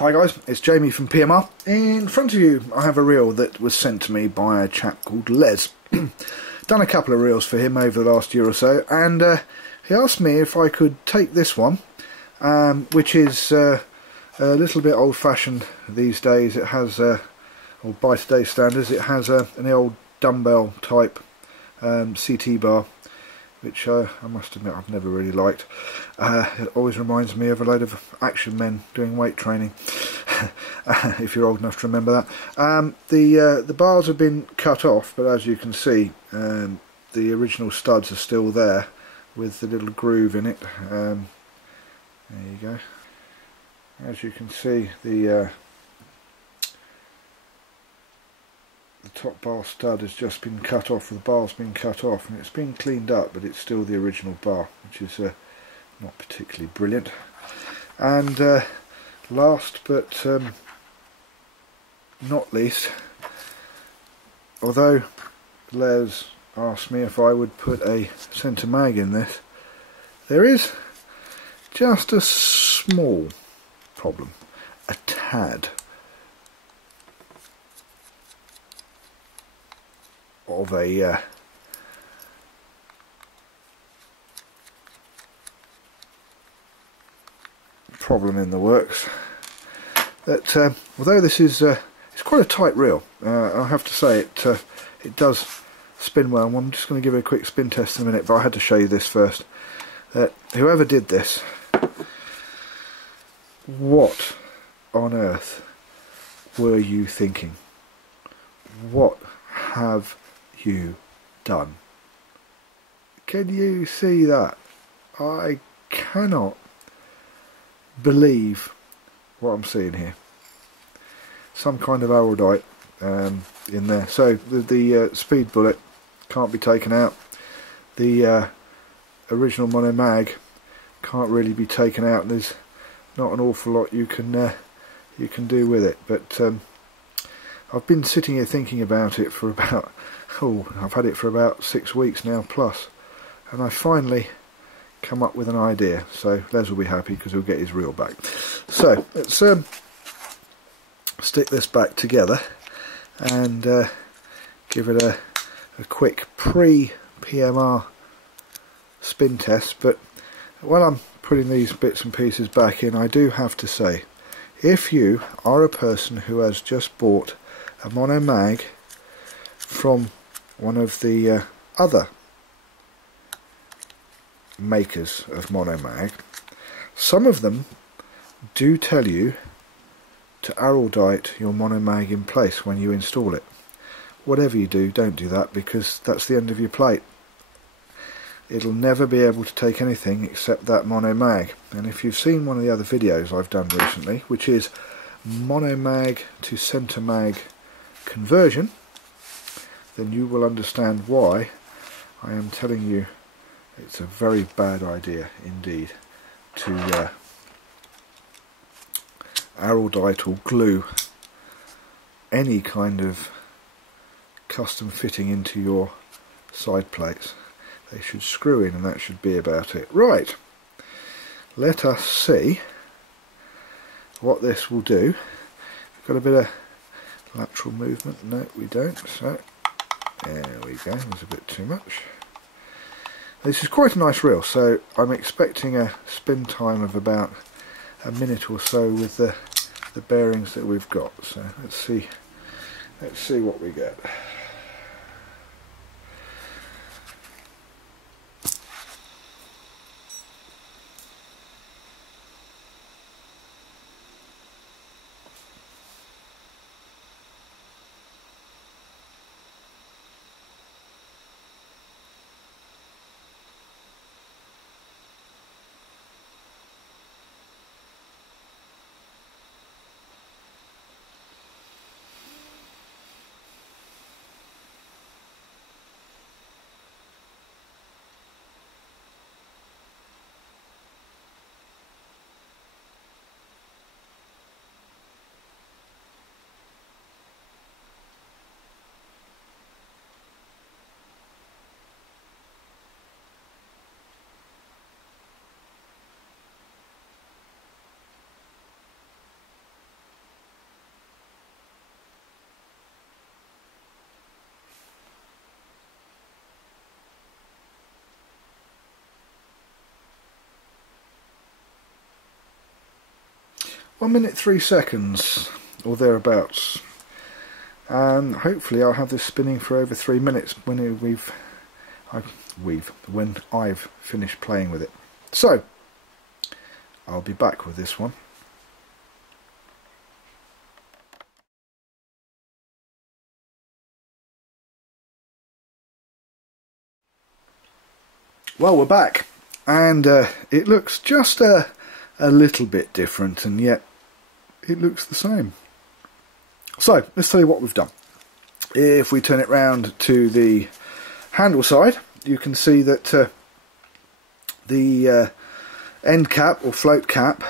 Hi guys, it's Jamie from PMR. In front of you I have a reel that was sent to me by a chap called Les. Done a couple of reels for him over the last year or so, and he asked me if I could take this one, which is a little bit old-fashioned these days. It has, or by today's standards, it has an old dumbbell type CT bar, which I must admit I've never really liked. It always reminds me of a load of action men doing weight training, if you're old enough to remember that. The bars have been cut off, but as you can see, the original studs are still there with the little groove in it. There you go. As you can see, the top bar stud has just been cut off, the bar's been cut off, and it's been cleaned up, but it's still the original bar, which is not particularly brilliant. And last but not least, although Les asked me if I would put a centre mag in this, there is just a small problem, a tad of a problem in the works. That although this is it's quite a tight reel, I have to say it does spin well. I'm just going to give it a quick spin test in a minute, but I had to show you this first. Whoever did this, what on earth were you thinking? What have you done? Can you see that? I cannot believe what I'm seeing here. Some kind of araldite in there. So the speed bullet can't be taken out. The original mono mag can't really be taken out. There's not an awful lot you can do with it. But I've been sitting here thinking about it for about, I've had it for about 6 weeks now plus, and I finally come up with an idea. So Les will be happy because he'll get his reel back. So let's stick this back together and give it a quick pre-PMR spin test. But while I'm putting these bits and pieces back in, I do have to say, if you are a person who has just bought a mono mag from one of the other makers of mono mag, some of them do tell you to araldite your mono mag in place when you install it. Whatever you do, don't do that, because that's the end of your plate. It'll never be able to take anything except that mono mag. And if you've seen one of the other videos I've done recently, which is mono mag to centre mag conversion, then you will understand why I am telling you it's a very bad idea indeed to araldite or glue any kind of custom fitting into your side plates. They should screw in, and that should be about it. Right, let us see what this will do. We've got a bit of lateral movement. No, we don't. So there we go. There's a bit too much. This is quite a nice reel, so I'm expecting a spin time of about a minute or so with the bearings that we've got. So let's see what we get. 1 minute 3 seconds or thereabouts. And hopefully I'll have this spinning for over 3 minutes when I've finished playing with it. So I'll be back with this one. Well, we're back, and it looks just a little bit different, and yet it looks the same. So let's tell you what we've done. If we turn it round to the handle side, you can see that the end cap or float cap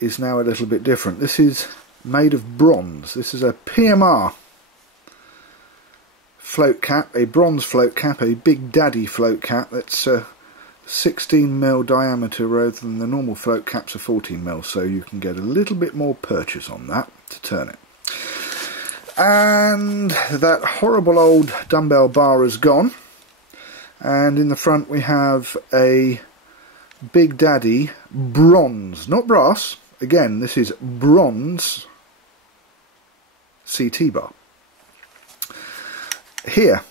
is now a little bit different. This is made of bronze. This is a Pmr float cap, a bronze float cap, a Big Daddy float cap that's 16mm diameter rather than the normal float caps are 14mm, so you can get a little bit more purchase on that to turn it. And that horrible old dumbbell bar is gone, and in the front we have a Big Daddy bronze, not brass, again this is bronze CT bar. Here,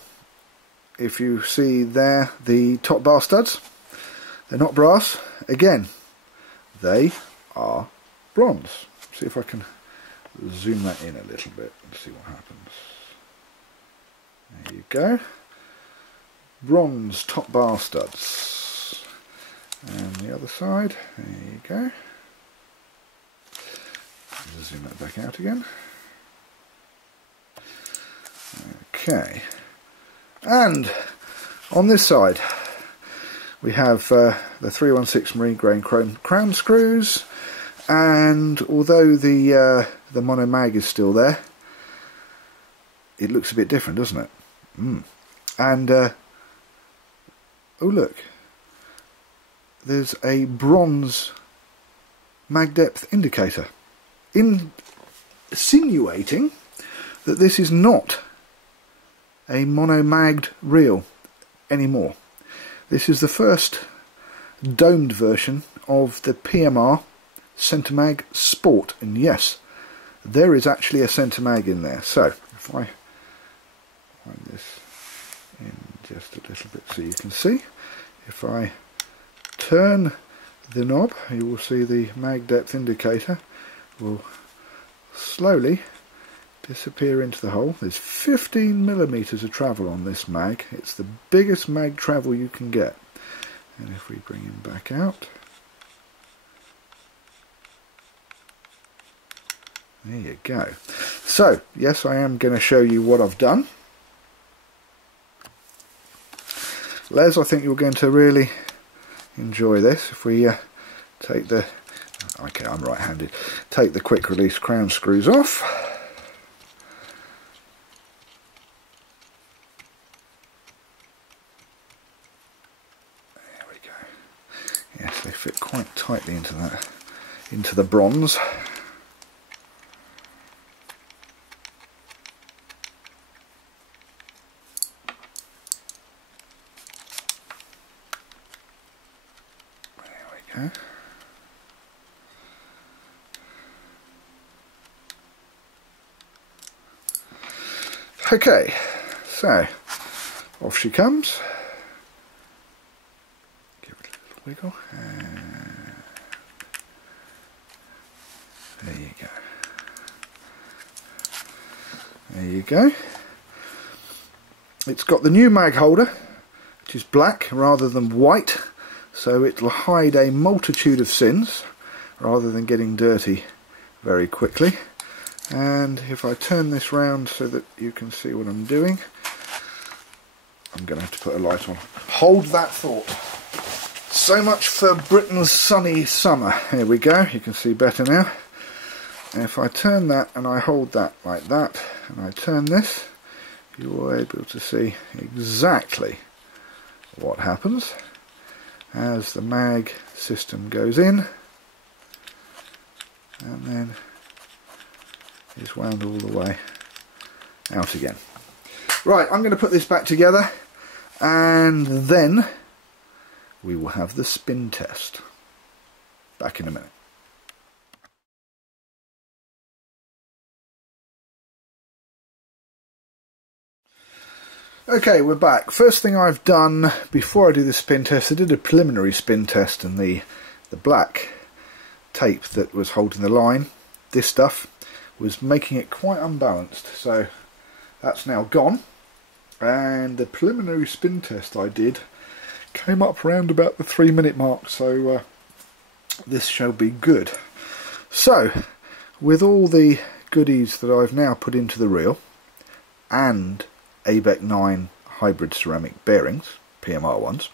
if you see there the top bar studs, they're not brass, again they are bronze. See if I can zoom that in a little bit and see what happens. There you go, bronze top bar studs. And the other side, there you go. Zoom that back out again. Okay, and on this side we have the 316 marine grain chrome crown screws, and although the mono mag is still there, it looks a bit different, doesn't it? And oh look, there's a bronze mag depth indicator, insinuating that this is not a mono-magged reel anymore. This is the first domed version of the Pmr Centre Mag Sport, and yes, there is actually a centre mag in there. So if I find this in just a little bit so you can see, if I turn the knob, you will see the mag depth indicator will slowly disappear into the hole. There's 15mm of travel on this mag. It's the biggest mag travel you can get. And if we bring him back out, there you go. So yes, I am going to show you what I've done. Les, I think you're going to really enjoy this. If we take the, okay, I'm right-handed, take the quick release crown screws off. Yes, they fit quite tightly into that, into the bronze. There we go. Okay, so off she comes. Wiggle, and there you go. There you go. It's got the new mag holder, which is black rather than white, so it'll hide a multitude of sins rather than getting dirty very quickly. And if I turn this round so that you can see what I'm doing, I'm going to have to put a light on. Hold that thought. So much for Britain's sunny summer. Here we go, you can see better now. And if I turn that and I hold that like that, and I turn this, you're able to see exactly what happens as the mag system goes in and then is wound all the way out again. Right, I'm going to put this back together and then we will have the spin test. Back in a minute. Okay, we're back. First thing I've done before I do the spin test, I did a preliminary spin test, and the black tape that was holding the line, this stuff, was making it quite unbalanced. So that's now gone, and the preliminary spin test I did came up around about the 3-minute mark, so this shall be good. So, with all the goodies that I've now put into the reel, and ABEC 9 hybrid ceramic bearings, PMR ones,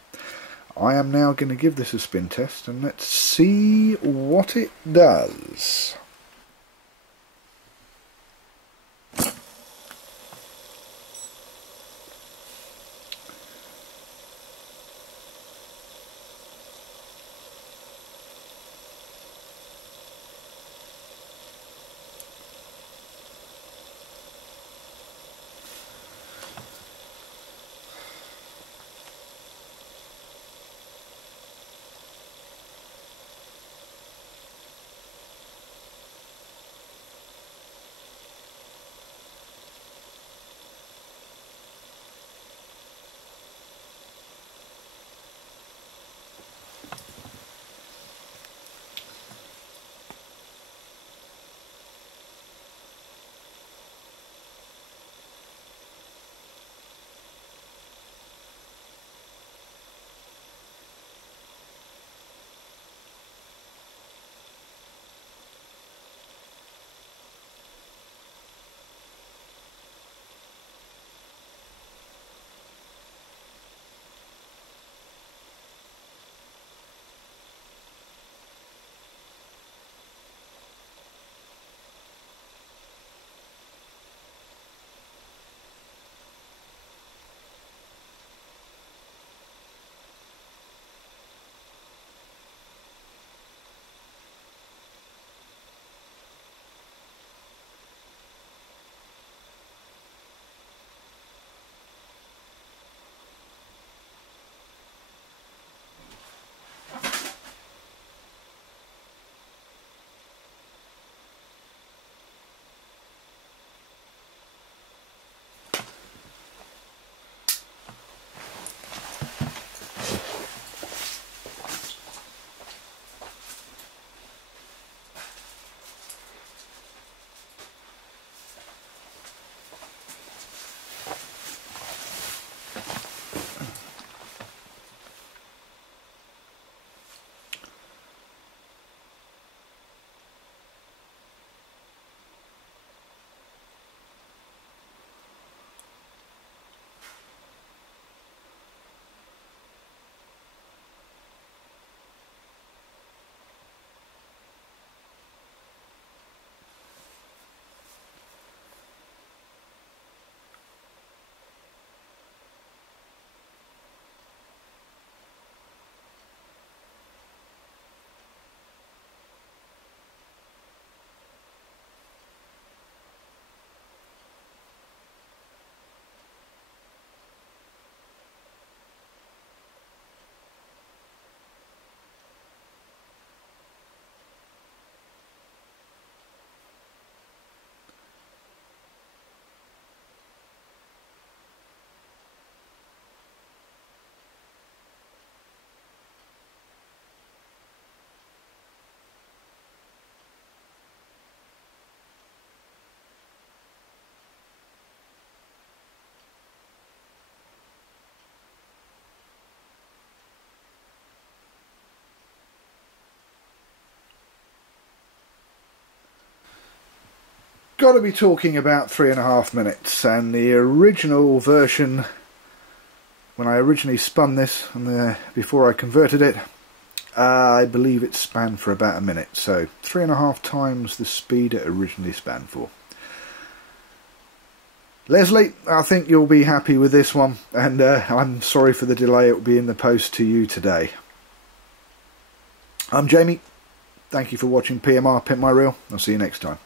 I am now going to give this a spin test, and let's see what it does. Got to be talking about 3.5 minutes, and the original version, when I originally spun this and before I converted it, I believe it span for about a minute, so 3.5 times the speed it originally span for. Leslie, I think you'll be happy with this one, and I'm sorry for the delay. It will be in the post to you today. I'm Jamie. Thank you for watching PMR Pimp My Reel. I'll see you next time.